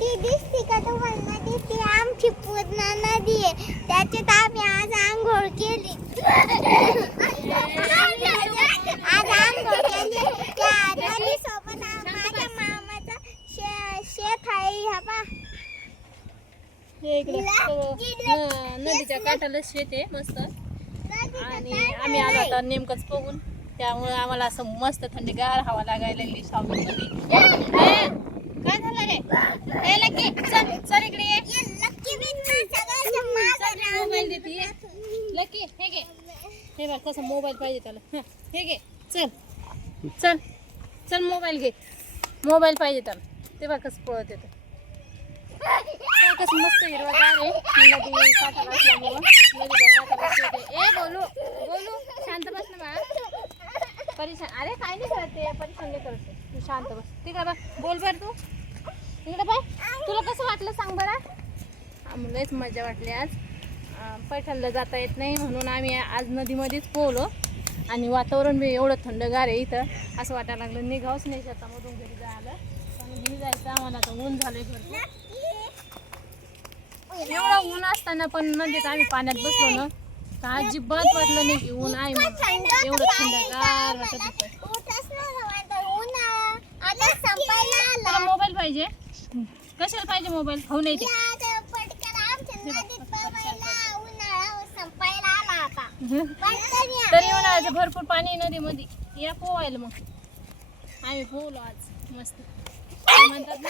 ती दिसती का तुम्हाला नदी? ती आमची पूर्ण नदी आहे. त्याच्यात आम्ही आज आंघोळ केली. आज आंघोळ केली त्या नदीसोबत. माझ्या मामाचं शेत आहे. हा पहा. हे इकडे नदीच्या काठाला शेत आहे मस्त. आणि आम्ही आलो आता नेमकंच बघून, त्यामुळे आम्हाला असं मस्त थंडीगार हवा लागायला लागली सावलीमध्ये. काय झालं रे? ए लक्की, चल चल इकडे ये. मोबाईल देते लक्की. हे घे. हे बघ कसं मोबाईल पाहिजे त्याला. हे घे. चल चल चल मोबाईल घे. मोबाईल पाहिजे त्याला. ते बघ कसं पळत येतं. कसं मस्त हिरवागार आहे. नदी काठाला असल्यामुळं नदीच्या काठाला शेत आहे. ए बोलू बोलू शांत बस ना बा. परेशान अरे काय नाही करत ते. परेशान नाही करत. तू शांत बस. तिकडे बघ. बोल बरं तू. इकडे बाय. तुला कसं वाटलं सांग बरं. लयच मजा वाटली आज. पैठणला जाता येत नाही म्हणून आम्ही आज नदीमध्येच पोहलो. आणि वातावरण बी एवढं थंडगार आहे इथं. असं वाटायला लागलं निघावंच नाही शेतामधून घरी जायला. आणि घरी जायचं आम्हाला आता ऊन झालंय भरपूर. एवढं ऊन असताना पण नदीत आम्ही पाण्यात बसलो ना तर अजिबात वाटलं नाही की ऊन आहे म्हणून. एवढं थंडगार वाटत होतं. तुला मोबाईल पाहिजे? कशाला पाहिजे मोबाईल? हो नाही ते तरी उन्हाळ्याचं भरपूर पाणी नदीमध्ये. या पोहायला मग. आम्ही पोहलो आज मस्त. म्हणतात ना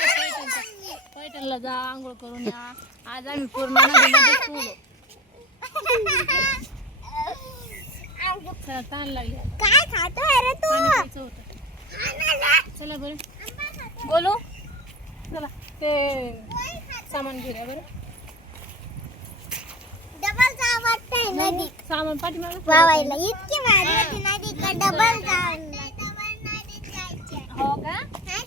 पैठणला जा आंघोळ करून या. आज आम्ही पूर्ण नदीमध्ये पोहलो. ताण लागली. काय खातोय रे तू? चला बरं बोलू. चला ते सामान घेऊया बरं. डबल जा वाटतंय नदी. सामान पाठीमागे वावायला इतकी भारी होती नदी का डबल जाऊन. हो का? चल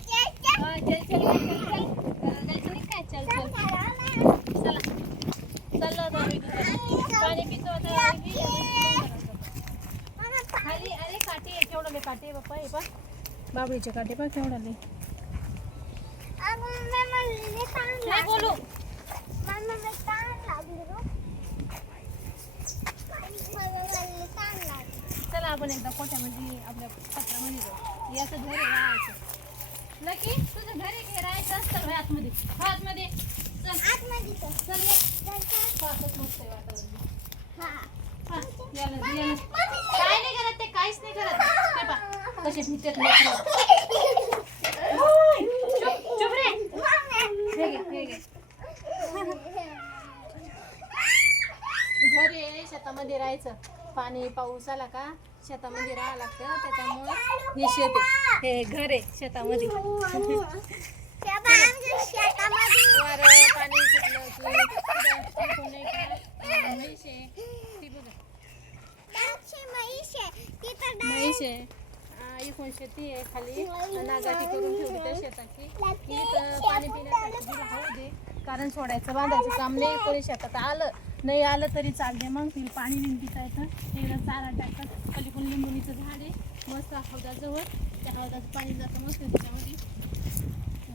चल जायचं नाही काय? चल चल चला चला पाणी पितो आता. खाली अरे काठी आहे. केवढं लय काठी आहे बाप्पा. हे पा बाबळीचे काठी पा केवढा लय. नाही बोलू. चला आपण एकदा कोट्यामध्ये आपल्या पत्रामध्ये जाऊ. याचं घर आहे राहायचं. लकी तुझं घर आहे घे राहायचं असतं आतमध्ये. आतमध्ये चल. आतमध्ये चल ये. मस्त आहे वातावरण. काय नाही करत ते. काहीच नाही करत. ते पा कसे भितात चुप रे. हे घे हे घे. घर आहे शेतामध्ये राहायचं. पाणी पाऊस आला का शेतामध्ये राहावं लागतं. त्याच्यामुळे हे शेत आहे. हे घर आहे शेतामध्ये. वारं पाणी सुटलं की म्हैस आहे. इकडून शेती आहे खाली. नागाटी करून ठेवली त्या शेताची. इथं पाणी पिण्यासाठी तिला होऊ दे. कारण सोडायचं बांधायचं काम नाही. कोणी शेतात आलं नाही आलं तरी चालते. मग तिला पाणी बिन पिता येतं. तिला चारा टाकतात. पलीकडून लिंबुणीचं झाड आहे मस्त हौदाजवळ. त्या हौदाचं पाणी जातं मस्त त्याच्यामध्ये.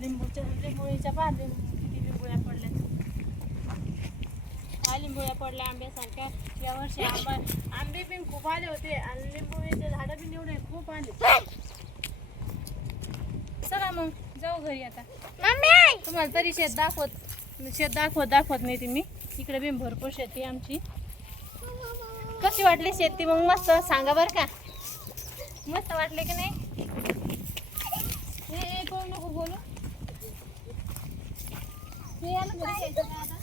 लिंबुळीच्या बाद किती लिंबुळ्या पडल्यात. लिंबुळ्या पडल्या आंब्यासारख्या. यावर्षी आंबे पण खूप आले होते आणि लिंबुळीचे झाडं पण एवढे खूप आले. चला मग जाऊ घरी आता. तुम्हाला तरी शेत दाखवत नाही तुम्ही. इकडे बी भरपूर शेती आमची. कशी वाटली शेती मग? मस्त सांगा बरं का. मस्त वाटले की नाही? हे कोण नको बोलू. हे याला घरी जायचं का आता?